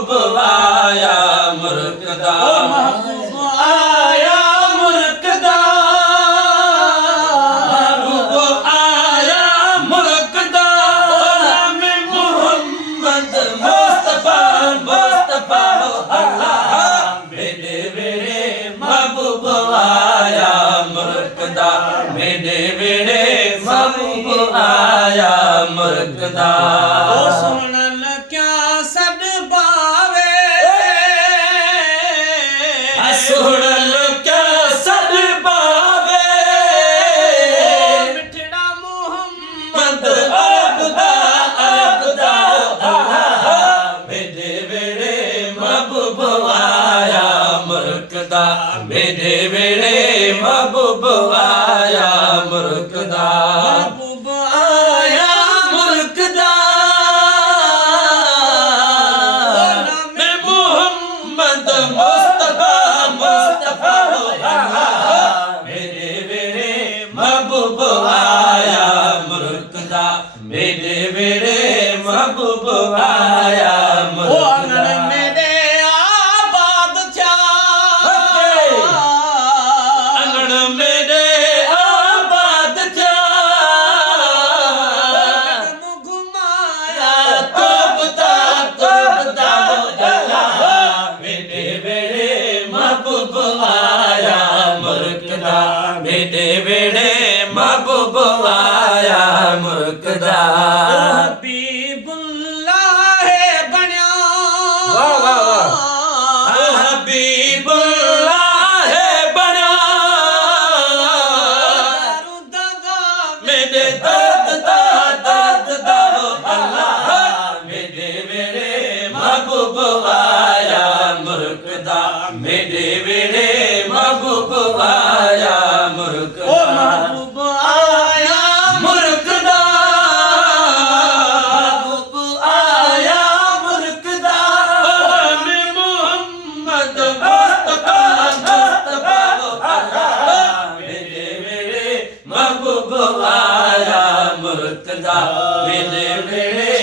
महबूब आया मुर्कदा महबूब आया मुर्कदा महबूब आया मुर्कदा नाम मोहम्मद मुस्तफा मुस्तफा अल्लाह मेरे वेड़े महबूब आया मुर्कदा मेरे वेड़े महबूब आया मुर्कदा सुनन क्या सद पावे सुनन क्या सद पावे मिठड़ा मोहम्मद अबदा अबदा अल्लाह मेरे वेड़े महबूब आया मुर्कदा मेरे वेड़े महबूब आया मुर्कदा महबूब आया मुर्कदा मैं मोहम्मद मुस्तफा मुस्तफा अल्लाह मेरे वेड़े महबूब आया मुर्कदा मेरे वेड़े महबूब आया ओ आंगन मुर्कदा मेरे आबाद थया अंगण मेरे आबाद था कदम घुमाया तोबता तोबता अल्लाह मेरे वेड़े महबूब आया मुर्कदा मेरे वेड़े महबूब आया मुर्कदा हबीबुल्लाह बन्या वाह वाह वाह हबीबुल्लाह बना मेरे दर्द दा अल्लाह मेरे वेड़े महबूब आया मुर्कदा मेरे वेड़े महबूब आया ओ मुर्कदा महबूब आया मुर्कदा महबूब आया मुर्कदा मैं मोहम्मद मुस्तफा मुस्तफा अल्लाह मेरे वेड़े महबूब आया मुर्कदा मेरे वेड़े